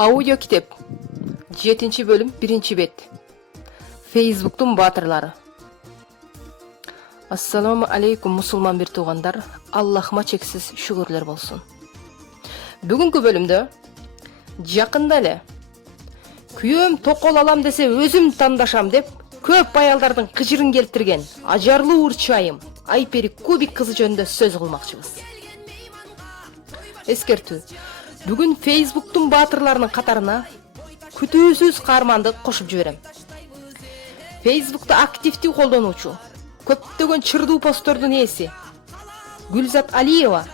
Аудио китеп 7-бөлүм 1-бет. Фейсбуктун баатырлары. Ассаламу алейкум мусулман бир туугандар. Аллахыма чексиз шүгүрлөр болсун. Бүгүнкү бөлүмдө жакында эле күйөөм токол алам десе өзүм тандашам деп көп аялдардын кыжырын келтирген ажарлуу урчайым Айпери Кубик кызы жөнүндө сөз кылмакчыбыз. Эскертүү. Бүгүн Фейсбуктун баатырларынын катарына күтүүсүз каарманды кошуп жиберем. Фейсбукта активдүү колдонуучу, көптөгөн чырдуу посттордун ээси Гүлзат Алиева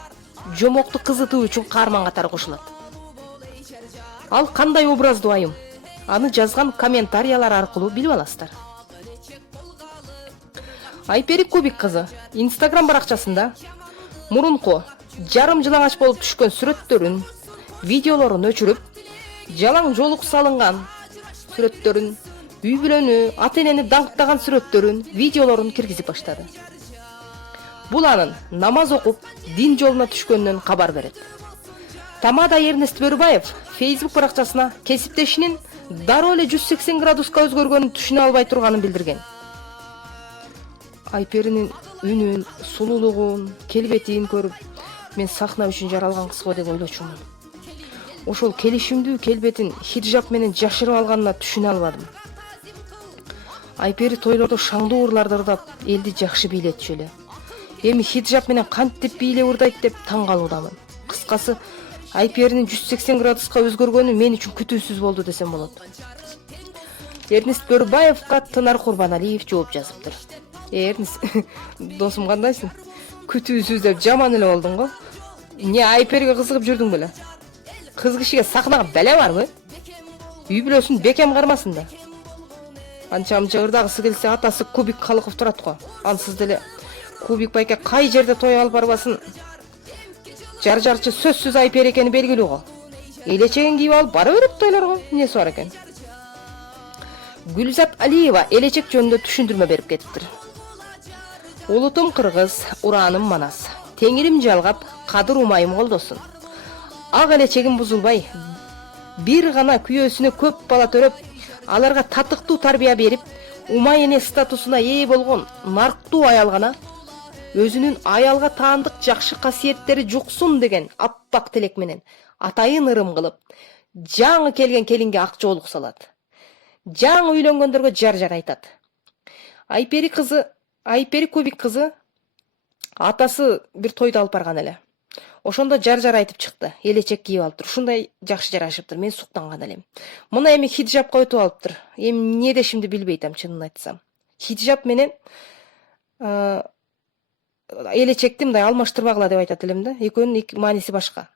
жомокту кызытуу үчүн каарман катары кошулат. Ал кандай образдуу айым? Аны жазган комментариялар аркылуу билип аласыздар. Айпери Кубик кызы Instagram баракчасында мурунку жарым жылаңач болуп түшкөн сүрөттөрүн, видеолорун өчүрүп, жалаң жолук салынган сүрөттөрүн, үй бүлөнү, ата-энени даңктаган сүрөттөрүн, видеолорун киргизип баштады. Бул анын намаз окуп, дин жолуна түшкөнүнөн кабар берет. Тамада Эрнест Бөрүбаев Facebook баракчасына кесиптешинин дароо эле 180 градуска өзгөргөнүн түшүнө албай турганын билдирген. Айперинин үнүн, сулуулугун, келбетин көрүп, мен сахна үчүн жаралган кыз го деп ойлочумун. Ошол келишимдүү келбетин хиджаб менен жашырып алганына түшүнө албадым. Айпери тойлордо шаңдуу ырларды ырдап, элди жакшы бийлетчү эле. Эми хиджаб менен кантип бийлеп ырдайт деп таң калуудамын. Кыскасы, Айперинин 180 градуска өзгөргөнү мен үчүн күтүүсүз болду десем болот. Эрнест Бөрүбаевга Тынар Курбаналиев жооп жазыптыр. Эрнест, досум кандайсың? Күтүүсүз деп жаман эле болдуң го. Не Айпериге кызыгып жүрдүң беле? Кыз кишиге сахнага беле барбы? Үй бүлөсүн бекем кармасын да. Анча-мынча ырдагысы келсе атасы Кубик Калыков турат го. Ансыз деле Кубик байке кай жерде той алып барбасын. Жарчы сөзсүз Айпери экени белгилүү го. Элечегин кийип алып бара берет тойлорго. Эмнеси бар экен? Гүлзат Алиева элечек жөнүндө түшүндүрмө берип кетиптир. Улутум кыргыз, ураным манас. Теңирим жалгап, кадыр умайым колдосун. Ак элечегим бузулбай, бир гана күйөөсүнө көп бала төрөп, аларга татыктуу тарбия берип, умай эне статусуна ээ болгон нарктуу аял гана өзүнүн аялга таандык жакшы касиеттери жуксун деген аппак тилек менен атайын ырым кылып, жаңы келген келинге ак жоолук салат. Жаңы үйлөнгөндөргө жар айтат. Айпери Кубик кызы атасы бир тойду алып барган эле. Ошондо жар айтып чыкты. Элечек кийип алыптыр. Ушундай жакшы жарашыптыр. Мен суктанган элем. Мына эми хиджабка өтүп алыптыр. Эми эмне дешимди билбей атам, чынын айтсам. Хиджаб менен элечекти мындай алмаштырбагыла деп айтат элем да. Экөөнүн мааниси башка.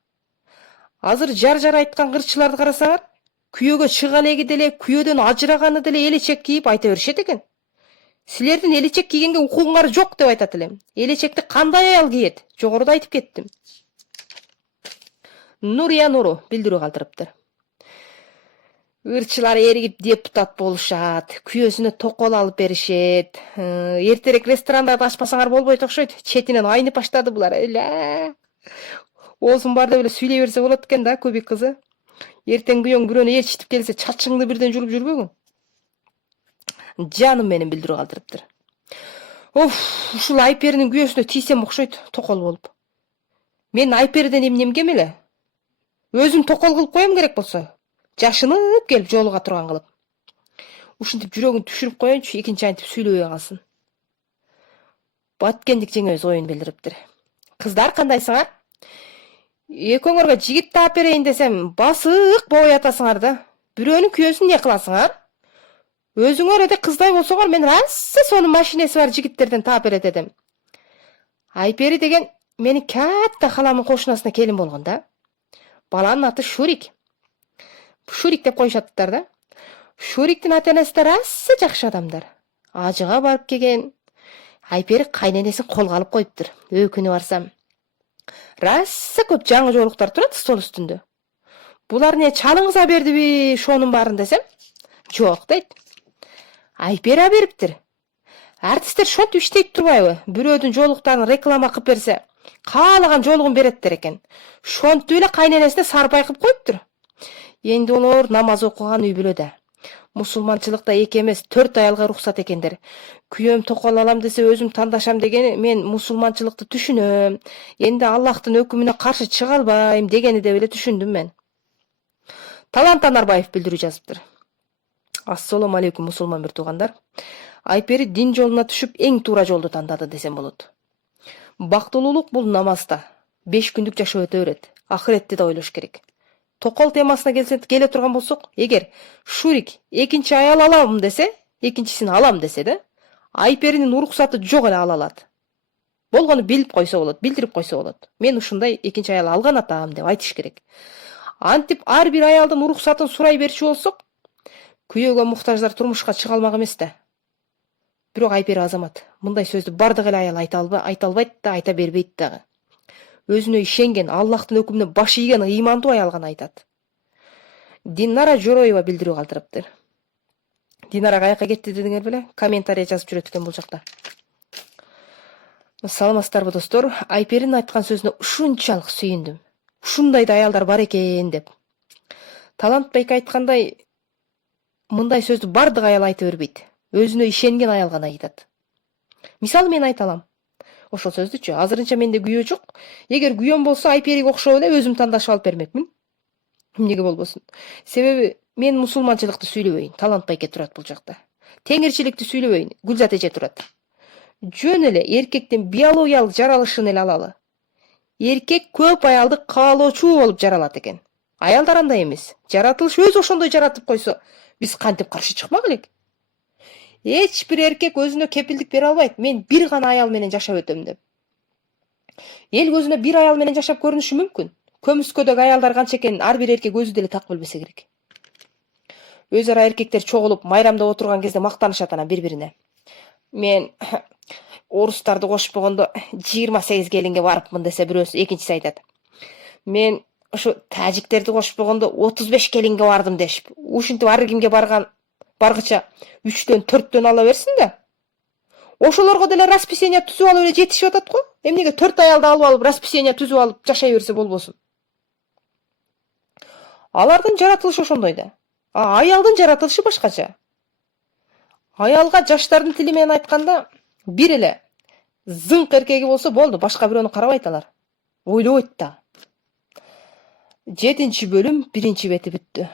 Азыр жар айткан кырчыларды карасаңар, күйөөгө чыга элеги деле, күйөөдөн ажыраганы деле элечек кийип айта беришет экен. Силердин элечек кийгенге укугуңар жок деп айтат элем. Элечекти кандай аял кийет? Жогоруда айтып кеттим. Нурия Нуру билдирүү калтырыптыр. Ырчылар эригип депутат болушат, күйөөсүнө токол алып беришет. Эртерээк ресторандарды ачпасаңар болбойт окшойт. Четинен айнып баштады булар. Оозун бар деп эле сүйлөй берсе болот экен да, Кубик кызы. Эртең буюң бирөөнү ээрчитип келсе, чачыңды бирден жулуп жүрбөгүн. Жаным менен билдирүү калтырыптыр. Ушул Айперинин күйөөсүнө тийсем окшойт, токол болуп. Мен Айпериден эмнем кем эле? Өзүм токол кылып коем керек болсо, жашынып келип жолуга турган кылып. Ушинтип жүрөгүн түшүрүп коеюнчу, экинчи антип сүйлөбөй калсын. Баткендик жеңебиз оюн билдириптир. Кыздар кандайсыңар? Экөөңөргө жигит таап берейин десем, басык бой атасыңар да. Бирөөнүн күйөөсүн не кыласыңар? Өзүңөр эде кыздай болсоңор, мен расы сонун машинеси бар жигиттерден таап берет эдим. Айпери деген менин катта халамын кошунасына келин болгон да. Баланын аты Шурик. Шурик деп коюшаттар да. Шуриктин ата-энеси да расы жакшы адамдар. Ажыга барып келген. Айпери кайненесин колго алып коюптур. Өкүнү барсам. Расы көп жаңы жоолуктар турат стол үстүндө. Булар не чалыңыза бердиби шонун баарын десем? Жок дейт. Айпери бериптир. Артисттер шонтип иштейт турбайбы? Бирөөдүн жоолуктарын реклама кылып берсе, каалаган жоолугун береттер экен. Шонтип эле кайненесине сарпай кылып коюптур. Енді олар намаз оқыған үй бүлөдө. Мусулманчылыкта 2 эмес 4 аялга уруксат экендер. Күйөөм токол алам десе өзүм тандашам деген мен мусулманчылыкты түшүнөм. Енді Аллахтын өкүмүнө каршы чыга албайм дегени деп эле түшүндүм мен. Талант Анарбаев билдирүү жазыптыр. Ассалому алейкум мусулман бир туугандар. Айпери дин жолуна түшүп эң туура жолду тандады десем болот. Бактылуулук бул намазда. 5 күндүк жашоо өтө берет. Ахиретти да ойлош керек. Токол темасына келе турган болсок, эгер Шурик экинчи аял алам десе, экинчисин алам десе да, Айперинин уруксаты жок эле ала алат. Болгону билип койсо болот, билдирип койсо болот. Мен ушундай экинчи аял алган атам деп айтыш керек. Антип ар бир аялдын уруксатын сурай берчү болсок, күйөөгө муктаждар турмушка чыга алмак эмес да. Бирок Айпери азамат, мындай сөздү бардык эле аял айта албайт да, айта бербейт дагы. Өзүнө ишенген, Аллахтын өкүмүнө баш ийген ыймандуу аял гана айтат. Динара Жороева билдирүү калтырыптыр. Динара каяка кетти дедиңер беле? Комментарий жазып жүрөт экен бул жакта. Саламатсыздарбы достор? Айперинин айткан сөзүнө ушунчалык сүйүндүм. Ушундай да аялдар бар экен деп. Талант Бейке айткандай, мындай сөздү бардык аял айта бербейт. Өзүнө ишенген аял гана айтат. Мисалы мен айта алам. Ошол сөздүчү. Азырынча менде күйөө жок. Эгер күйөөм болсо, Айпериге окшоп эле өзүм тандашып алып бермекмин. Эмнеге болбосун? Себеби мен мусулманчылыкты сүйлөбөйүн. Талант Байке турат бул жакта. Теңирчиликти сүйлөбөйүн. Гүлзат эже турат. Жөн эле эркектин биологиялык жаралышын эле алалы. Эркек көп аялды каалоочу болуп жаралат экен. Аялдар андай эмес. Жаратылыш өзү ошондой жаратып койсо, биз кантип каршы чыкмак элек? Эч бир эркек өзүнө кепилдик бере албайт. Мен бир гана аял менен жашап өтөм деп. Эл көзүнө бир аял менен жашап көрүнүшү мүмкүн. Көмүскөдөгү аялдар канча экенин ар бир эркек өзү деле так билбесе керек. Өз ара эркектер чогулуп майрамда отурган кезде мактанышат анан бири-бирине. Мен орустарды кошпогондо 28 келинге барыпмын десе бирөөсү, экинчиси айтат. Мен ошо тажиктерди кошпогондо 35 келинге бардым дешип. Ушинтип ар кимге баргыча 3төн 4төн ала берсин да. Ошолорго деле расписание түзүп алып эле жетишип атат го. Эмнеге 4 аялды алып расписание түзүп алып жашай берсе болбосун. Алардын жаратылышы ошондой да. Аялдын жаратылышы башкача. Аялга жаштардын тили менен айтканда бир эле зыңк эркеги болсо болду, башка бирөөнү карабайт алар. Ойлобойт да. 7-бөлүм 1-бети бүттү.